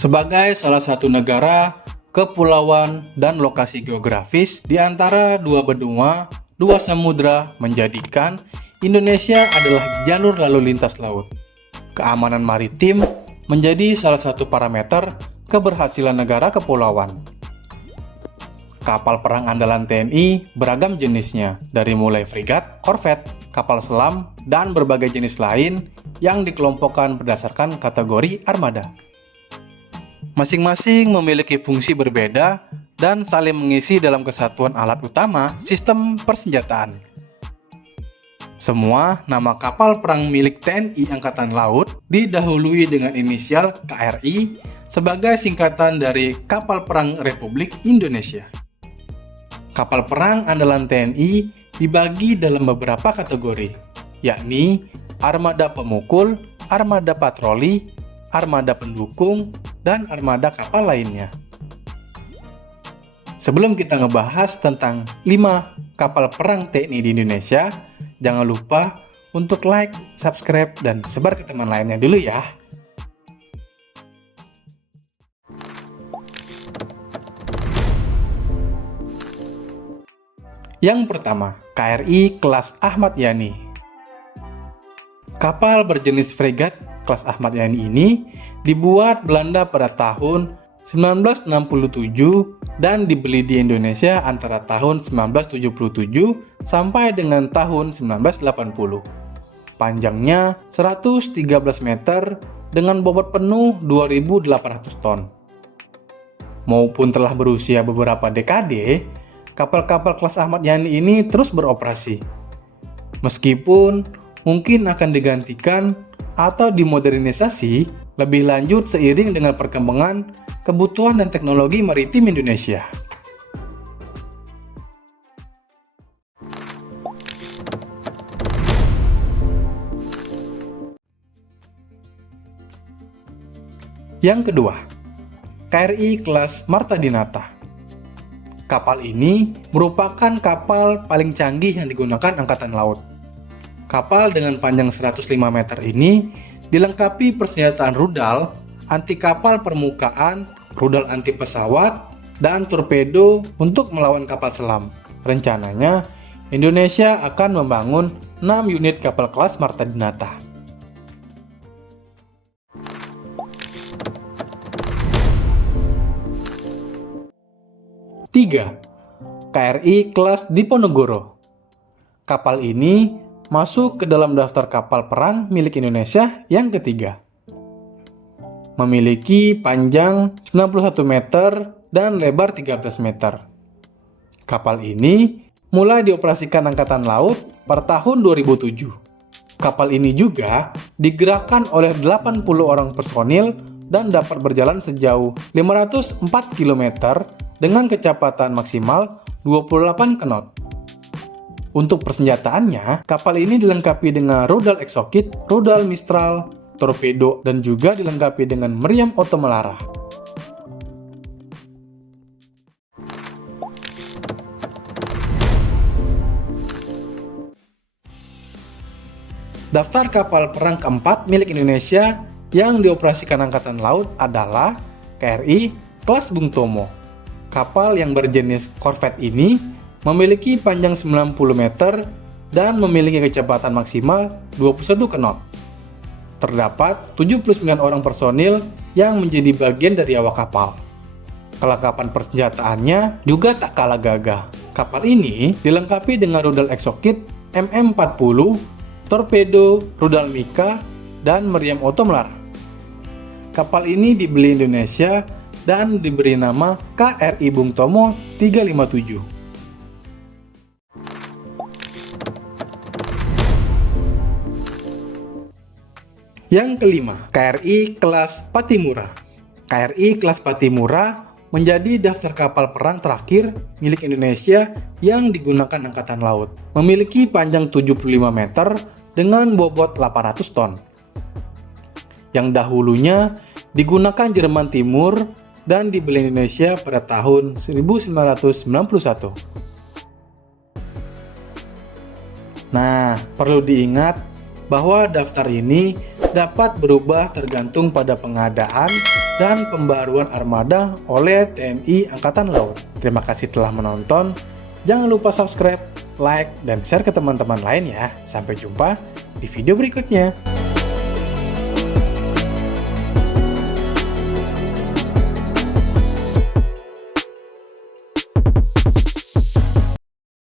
Sebagai salah satu negara, kepulauan, dan lokasi geografis di antara dua benua, dua samudra menjadikan Indonesia adalah jalur lalu lintas laut. Keamanan maritim menjadi salah satu parameter keberhasilan negara kepulauan. Kapal perang andalan TNI beragam jenisnya, dari mulai frigat, korvet, kapal selam, dan berbagai jenis lain yang dikelompokkan berdasarkan kategori armada. Masing-masing memiliki fungsi berbeda dan saling mengisi dalam kesatuan alat utama sistem persenjataan. Semua nama kapal perang milik TNI Angkatan Laut didahului dengan inisial KRI sebagai singkatan dari Kapal Perang Republik Indonesia. Kapal perang andalan TNI dibagi dalam beberapa kategori, yakni armada pemukul, armada patroli, armada pendukung, dan armada kapal lainnya. Sebelum kita ngebahas tentang 5 kapal perang TNI di Indonesia, jangan lupa untuk like, subscribe, dan sebar ke teman lainnya dulu ya. Yang pertama, KRI kelas Ahmad Yani. Kapal berjenis fregat kelas Ahmad Yani ini dibuat Belanda pada tahun 1967 dan dibeli di Indonesia antara tahun 1977 sampai dengan tahun 1980. Panjangnya 113 meter dengan bobot penuh 2.800 ton. Maupun telah berusia beberapa dekade, kapal-kapal kelas Ahmad Yani ini terus beroperasi. Meskipun mungkin akan digantikan atau dimodernisasi lebih lanjut seiring dengan perkembangan kebutuhan dan teknologi maritim Indonesia. Yang kedua, KRI kelas Marta Dinata. Kapal ini merupakan kapal paling canggih yang digunakan Angkatan Laut. Kapal dengan panjang 105 meter ini dilengkapi persenjataan rudal, anti kapal permukaan, rudal anti pesawat, dan torpedo untuk melawan kapal selam. Rencananya, Indonesia akan membangun 6 unit kapal kelas Marta Dinata. Tiga, KRI kelas Diponegoro. Kapal ini masuk ke dalam daftar kapal perang milik Indonesia yang ketiga. Memiliki panjang 91 meter dan lebar 13 meter. Kapal ini mulai dioperasikan Angkatan Laut pada tahun 2007. Kapal ini juga digerakkan oleh 80 orang personil dan dapat berjalan sejauh 504 km dengan kecepatan maksimal 28 knot. Untuk persenjataannya, kapal ini dilengkapi dengan rudal Exokit, rudal Mistral, torpedo, dan juga dilengkapi dengan meriam otomelara. Daftar kapal perang keempat milik Indonesia yang dioperasikan Angkatan Laut adalah KRI kelas Bung Tomo. Kapal yang berjenis korvet ini memiliki panjang 90 meter dan memiliki kecepatan maksimal 21 knot. Terdapat 79 orang personil yang menjadi bagian dari awak kapal. Kelengkapan persenjataannya juga tak kalah gagah. Kapal ini dilengkapi dengan rudal Exokit MM40, torpedo, rudal Mika, dan meriam otomelara. Kapal ini dibeli Indonesia dan diberi nama KRI Bung Tomo 357. Yang kelima, KRI kelas Patimura. KRI kelas Patimura menjadi daftar kapal perang terakhir milik Indonesia yang digunakan Angkatan Laut. Memiliki panjang 75 meter dengan bobot 800 ton. Yang dahulunya digunakan Jerman Timur dan dibeli Indonesia pada tahun 1991. Nah, perlu diingat bahwa daftar ini dapat berubah tergantung pada pengadaan dan pembaruan armada oleh TNI Angkatan Laut. Terima kasih telah menonton. Jangan lupa subscribe, like, dan share ke teman-teman lain ya. Sampai jumpa di video berikutnya.